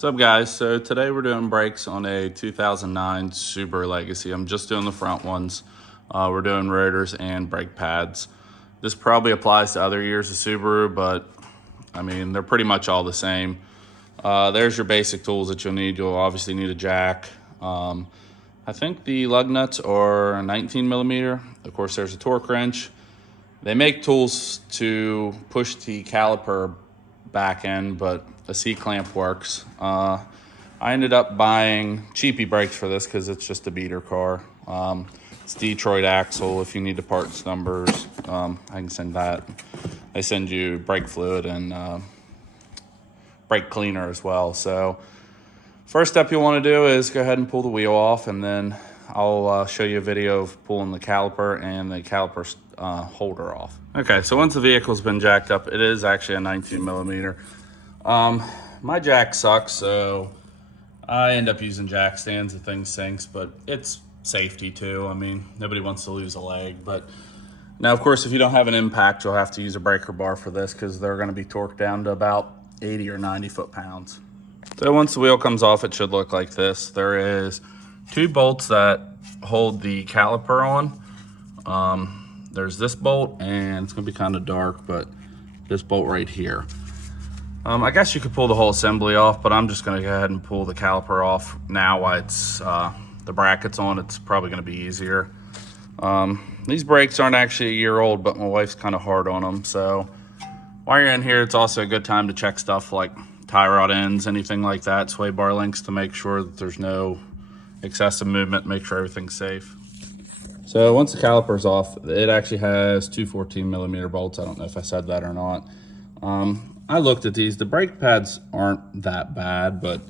What's up, guys? So today we're doing brakes on a 2009 Subaru Legacy. I'm just doing the front ones. We're doing rotors and brake pads. This probably applies to other years of Subaru, but I mean, they're pretty much all the same. There's your basic tools that you'll need. You'll obviously need a jack. I think the lug nuts are 19 millimeter. Of course, there's a torque wrench. They make tools to push the caliper back end, but a C-clamp works. I ended up buying cheapy brakes for this because it's just a beater car. It's Detroit axle. If you need the parts numbers, I can send that. They send you brake fluid and brake cleaner as well. So first step you'll want to do is go ahead and pull the wheel off, and then I'll show you a video of pulling the caliper and the caliper holder off. Okay, so once the vehicle's been jacked up, it is actually a 19 millimeter. My jack sucks, so I end up using jack stands. The thing sinks, but it's safety too. I mean, nobody wants to lose a leg. But now, of course, if you don't have an impact, you'll have to use a breaker bar for this because they're going to be torqued down to about 80 or 90 foot-pounds. So once the wheel comes off, it should look like this. There is 2 bolts that hold the caliper on. There's this bolt, and it's going to be kind of dark, but this bolt right here. I guess you could pull the whole assembly off, but I'm just going to go ahead and pull the caliper off now while it's the bracket's on. It's probably going to be easier. These brakes aren't actually a year old, but my wife's kind of hard on them. So while you're in here, it's also a good time to check stuff like tie rod ends, anything like that, sway bar links, to make sure that there's no excessive movement, make sure everything's safe. So once the caliper's off, it actually has 2 14 millimeter bolts. I don't know if I said that or not. I looked at these. The brake pads aren't that bad, but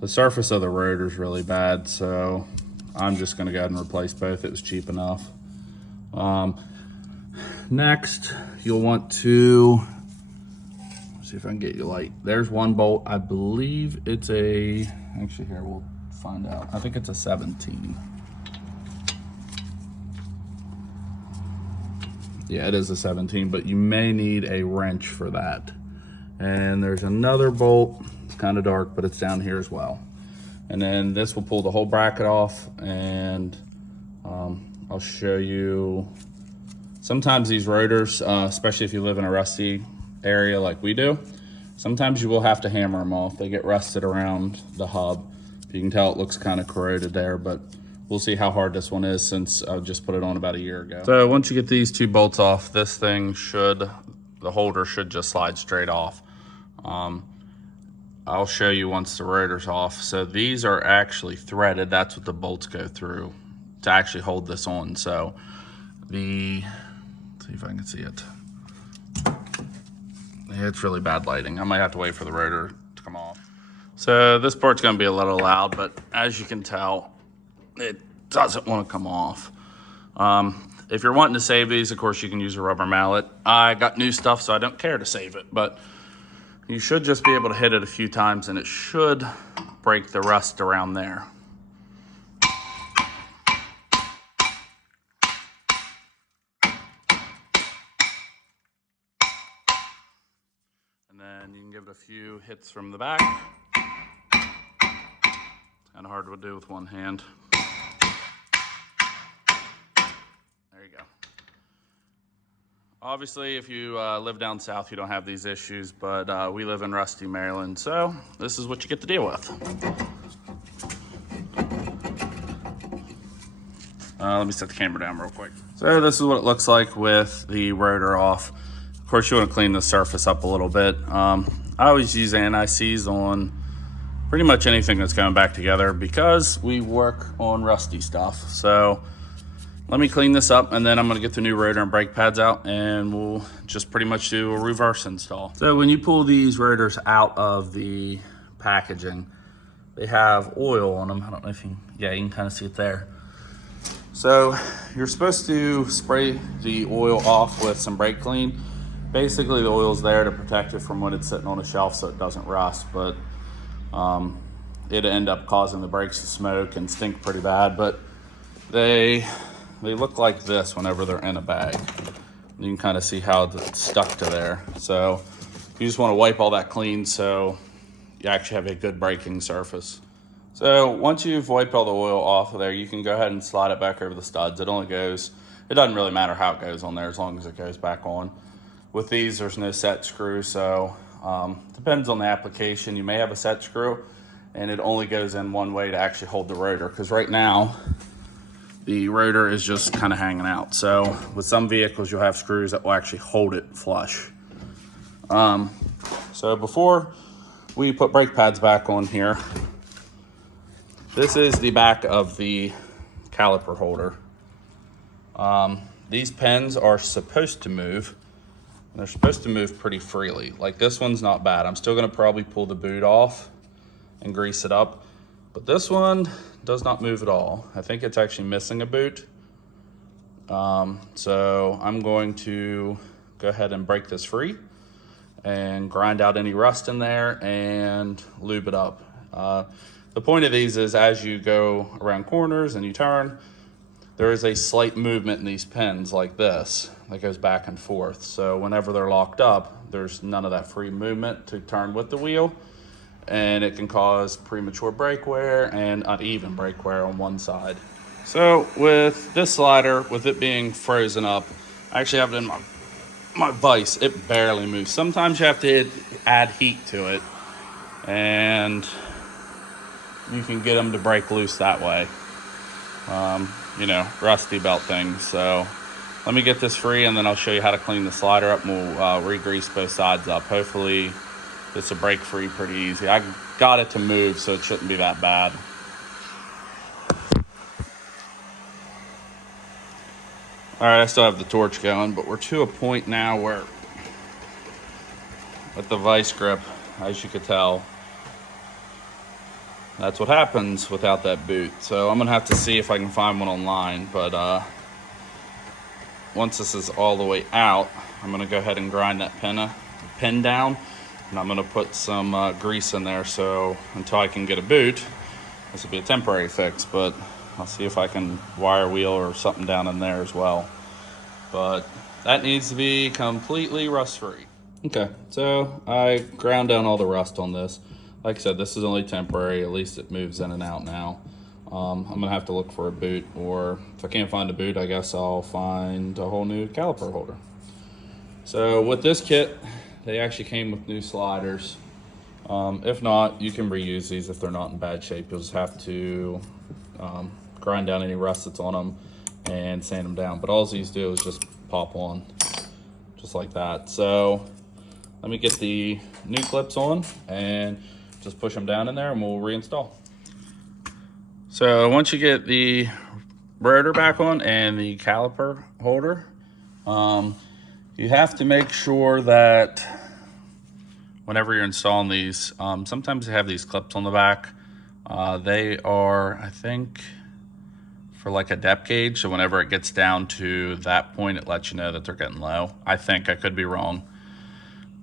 the surface of the rotor is really bad, so I'm just going to go ahead and replace both. It was cheap enough. Next, you'll want to see if I can get you light. There's one bolt. I believe it's actually here, we'll find out. I think it's a 17. Yeah, it is a 17, but you may need a wrench for that. And there's another bolt. It's kind of dark, but it's down here as well. And then this will pull the whole bracket off, and I'll show you. Sometimes these rotors, especially if you live in a rusty area like we do, sometimes you will have to hammer them off. They get rusted around the hub. You can tell it looks kind of corroded there, but we'll see how hard this one is since I just put it on about a year ago. So once you get these 2 bolts off, this thing the holder should just slide straight off. I'll show you once the rotor's off. So these are actually threaded. That's what the bolts go through to actually hold this on. So let's see if I can see it. Yeah, it's really bad lighting. I might have to wait for the rotor to come off. So this part's gonna be a little loud, but as you can tell, it doesn't want to come off. If you're wanting to save these, of course, you can use a rubber mallet. I got new stuff, so I don't care to save it, but you should just be able to hit it a few times, and it should break the rust around there. And then you can give it a few hits from the back. It's kind of hard to do with one hand. There you go. Obviously, if you live down south, you don't have these issues, but we live in Rusty, Maryland, so this is what you get to deal with. Let me set the camera down real quick. So this is what it looks like with the rotor off. Of course, you want to clean the surface up a little bit. I always use anti-seize on pretty much anything that's going back together because we work on rusty stuff. So let me clean this up, and then I'm going to get the new rotor and brake pads out, and we'll just pretty much do a reverse install. So when you pull these rotors out of the packaging, they have oil on them. I don't know if you can kind of see it there. So you're supposed to spray the oil off with some brake clean. Basically, the oil's there to protect it from when it's sitting on a shelf so it doesn't rust, but it'd end up causing the brakes to smoke and stink pretty bad. But they look like this whenever they're in a bag. You can kind of see how it's stuck to there. So you just want to wipe all that clean so you actually have a good braking surface. So once you've wiped all the oil off of there, you can go ahead and slide it back over the studs. It doesn't really matter how it goes on there as long as it goes back on. With these, there's no set screw, so depends on the application. You may have a set screw, and it only goes in one way to actually hold the rotor, because right now, the rotor is just kind of hanging out. So with some vehicles, you'll have screws that will actually hold it flush. So before we put brake pads back on here, this is the back of the caliper holder. These pins are supposed to move, and they're supposed to move pretty freely. Like this one's not bad. I'm still gonna probably pull the boot off and grease it up, but this one does not move at all. I think it's actually missing a boot. So I'm going to go ahead and break this free and grind out any rust in there and lube it up. The point of these is as you go around corners and you turn, there is a slight movement in these pins like this that goes back and forth. So whenever they're locked up, there's none of that free movement to turn with the wheel, and it can cause premature brake wear and uneven brake wear on one side. So with this slider, with it being frozen up, I actually have it in my vise. It barely moves. Sometimes you have to add heat to it, and you can get them to break loose that way. Rusty belt things. So let me get this free, and then I'll show you how to clean the slider up, and we'll re-grease both sides up. Hopefully this will break free pretty easy. I got it to move, so it shouldn't be that bad. All right, I still have the torch going, but we're to a point now where with the vice grip, as you could tell, that's what happens without that boot. So I'm gonna have to see if I can find one online, but once this is all the way out, I'm gonna go ahead and grind that pin down, and I'm gonna put some grease in there, so until I can get a boot, this will be a temporary fix, but I'll see if I can wire wheel or something down in there as well. But that needs to be completely rust free. Okay, so I ground down all the rust on this. Like I said, this is only temporary. At least it moves in and out now. I'm gonna have to look for a boot, or if I can't find a boot, I guess I'll find a whole new caliper holder. So with this kit, they actually came with new sliders. If not, you can reuse these if they're not in bad shape. You'll just have to grind down any rust that's on them and sand them down. But all these do is just pop on, just like that. So let me get the new clips on and just push them down in there, and we'll reinstall. So once you get the rotor back on and the caliper holder, you have to make sure that whenever you're installing these, sometimes they have these clips on the back. They are, I think, for like a depth gauge, so whenever it gets down to that point, it lets you know that they're getting low. I think, I could be wrong.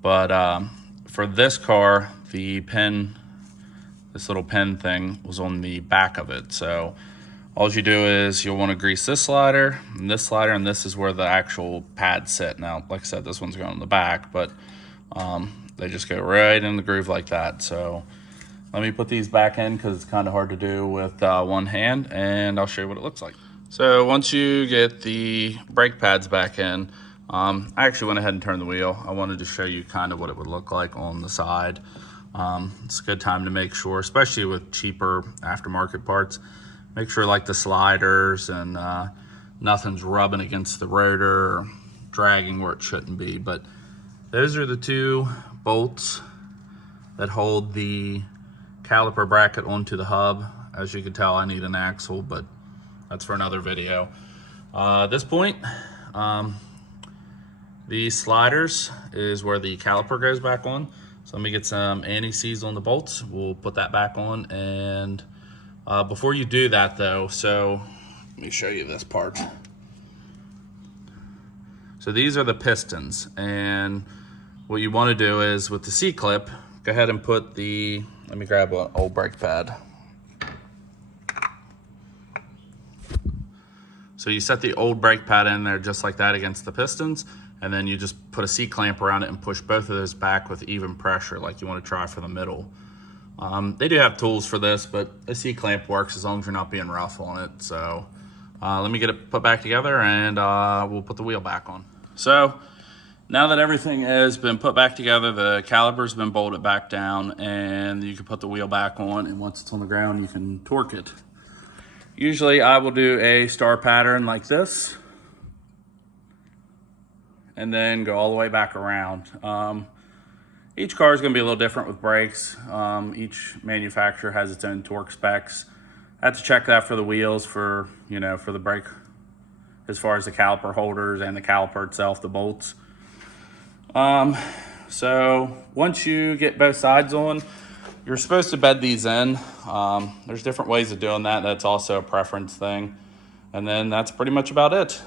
But for this car, the pin, this little pin thing was on the back of it. So all you do is you'll want to grease this slider, and this is where the actual pads sit. Now, like I said, this one's going on the back, but they just go right in the groove like that. So let me put these back in because it's kind of hard to do with one hand, and I'll show you what it looks like. So once you get the brake pads back in, I actually went ahead and turned the wheel. I wanted to show you kind of what it would look like on the side. It's a good time to make sure, especially with cheaper aftermarket parts, make sure like the sliders and nothing's rubbing against the rotor or dragging where it shouldn't be. But those are the two bolts that hold the caliper bracket onto the hub. As you can tell, I need an axle, but that's for another video. At this point, the sliders is where the caliper goes back on. So let me get some anti-seize on the bolts. We'll put that back on. And before you do that though, so let me show you this part. So these are the pistons, and what you want to do is with the C-clip, go ahead and put the, let me grab an old brake pad. So you set the old brake pad in there just like that against the pistons, and then you just put a C-clamp around it and push both of those back with even pressure, like you want to try for the middle. They do have tools for this, but a C-clamp works as long as you're not being rough on it. So let me get it put back together, and we'll put the wheel back on. So now that everything has been put back together, the caliper's been bolted back down, and you can put the wheel back on, and once it's on the ground, you can torque it. Usually I will do a star pattern like this, and then go all the way back around. Each car is going to be a little different with brakes. Each manufacturer has its own torque specs. I have to check that for the wheels, for the brake, as far as the caliper holders and the caliper itself, the bolts. So once you get both sides on, you're supposed to bed these in. There's different ways of doing that. That's also a preference thing. And then that's pretty much about it.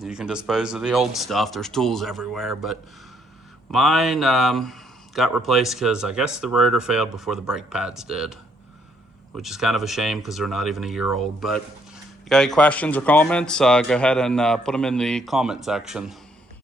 You can dispose of the old stuff. There's tools everywhere, but mine got replaced because I guess the rotor failed before the brake pads did, which is kind of a shame because they're not even a year old. But if you got any questions or comments, go ahead and put them in the comment section.